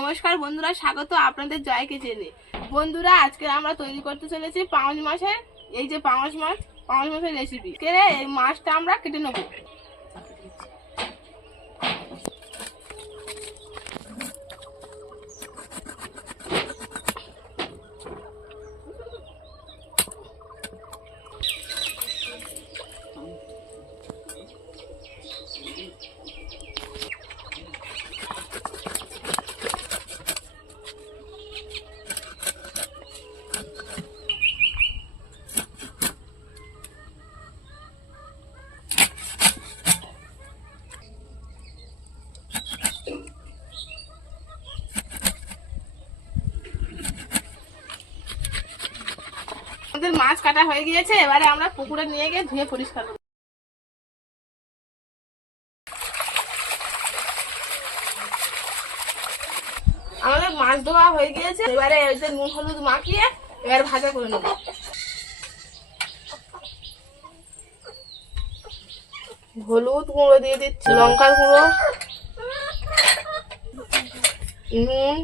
নমস্কার বন্ধুরা, স্বাগত আপনাদের জয়কে কিচেনে বন্ধুরা, আজকে আমরা তৈরি করতে চলেছি পাঁচ মাসের এই যে পাঁচ মাছ পাঁচ মাসের রেসিপি কেড়ে এই মাছটা আমরা কেটে নেব? আমাদের মাছ কাটা হয়ে গিয়েছে, এবারে আমরা পুকুরে নিয়ে গিয়ে ধুয়ে পরিষ্কার আমাদের মাছ ধোয়া হয়ে গিয়েছে, এবারে নুন হলুদ মাখিয়ে এবার ভাজা করে নেব। হলুদ গুঁড়ো দিয়ে দিচ্ছি, লঙ্কার গুঁড়ো, নুন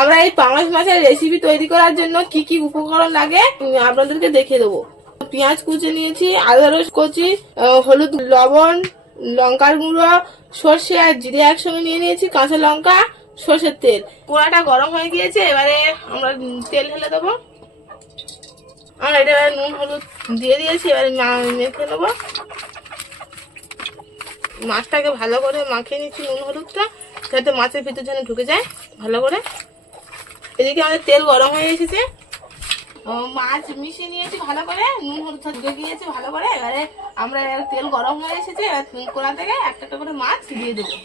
আমরা এই পাঙাশ মাছের রেসিপি তৈরি করার জন্য কি কি উপকরণ লাগে আপনাদেরকে দেখিয়ে দেবো। পেঁয়াজ কুচে নিয়েছি, আদা রস কচি হলুদ লবণ, লঙ্কার গুঁড়ো, সর্ষে আর জিরে একসঙ্গে নিয়ে নিয়েছি, কাঁচা লঙ্কা, সর্ষের তেল। পোড়াটা গরম হয়ে গিয়েছে, এবারে আমরা তেল ঢেলে দেবো। আমরা এটা এবারে নুন, হলুদ দিয়ে দিয়েছি, এবারে মেখে নেব। মাছটাকে ভালো করে মাখিয়ে নিচ্ছি নুন, হলুদটা, যাতে মাছের ভিতর যেন ঢুকে যায়, ভালো করে। এদিকে আমাদের তেল গরম হয়ে এসেছে মাছ মিশিয়ে নিয়েছি ভালো করে, নুন হলুদ দিয়েছি ভালো করে এবারে আমরা তেল গরম হয়ে এসেছে কোলা থেকে একটা একটা করে মাছ দিয়ে দেবো।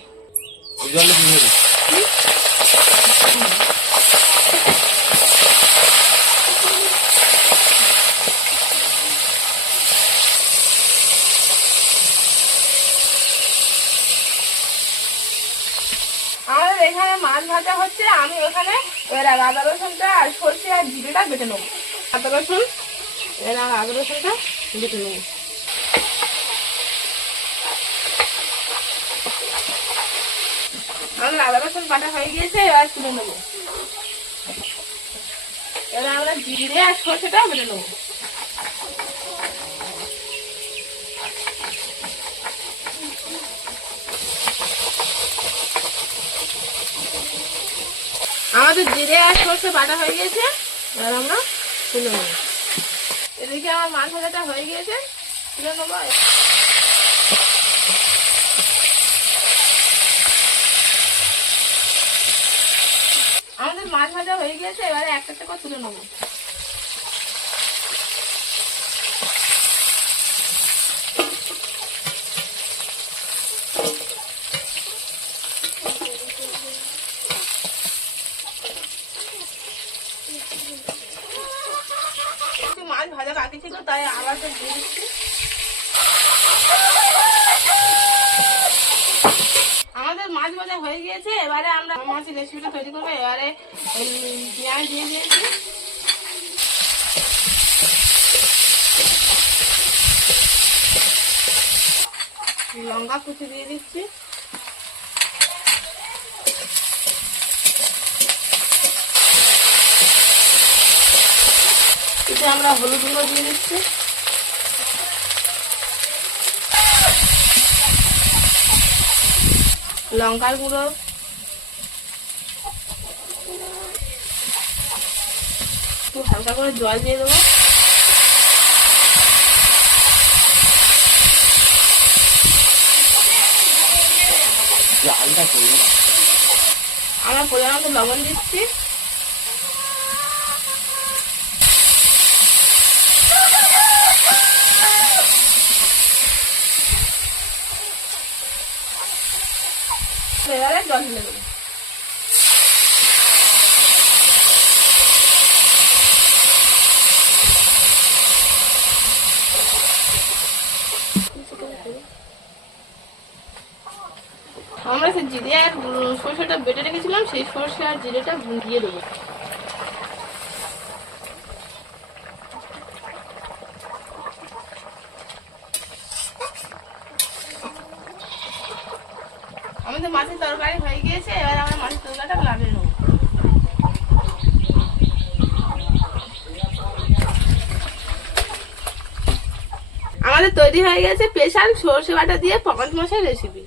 আমাদের এখানে মাছ ভাজা হচ্ছে, আমি ওখানে এবার আদা রসুনটা আর সর্ষে আর জিরেটা বেটে নেব। আদা রসুন, এবার আর আদা রসুনটা বেটে নেব। আমাদের আদা রসুন বাটা হয়ে গিয়েছে, এবার তুলে নেব। এবার আমরা জিরে আর সর্ষেটা বেটে নেব। আমাদের জিরে আর সর্ষে বাটা হয়ে গিয়েছে এবার আমরা তুলে নেব। এদিকে আমার মাছ ভাজাটা হয়ে গিয়েছে তুলে নেব। আমাদের মাছ ভাজা হয়ে গিয়েছে এবারে একটা করে তুলে নেব একটু মাছ ভাজা বাকি ছিল তাই তো দিয়ে দিচ্ছি আমাদের মাছ ভাজা হয়ে গিয়েছে, এবারে আমরা মাছের রেসিপিটা তৈরি করব। এবারে পেঁয়াজ দিয়ে দিয়েছি। লঙ্কা কুচি দিয়ে দিচ্ছি। এতে আমরা হলুদ গুঁড়ো দিয়ে দিচ্ছি। লঙ্কার গুঁড়ো। একটু হালকা করে জল দিয়ে দেবো। আমরা পরিমাণ মতো লবণ দিচ্ছি এবারে জল ঢেলে দেবো। আমরা সেই জিরে আর সর্ষেটা বেটে রেখেছিলাম, সেই সর্ষে আর জিরেটা দিয়ে দেবো। আমাদের মাছের তরকারি হয়ে গিয়েছে, এবার আমরা মাছের তরকারিটা লাগিয়ে নেব। আমাদের তৈরি হয়ে গেছে স্পেশাল সর্ষে বাটা দিয়ে পকাত মশাই রেসিপি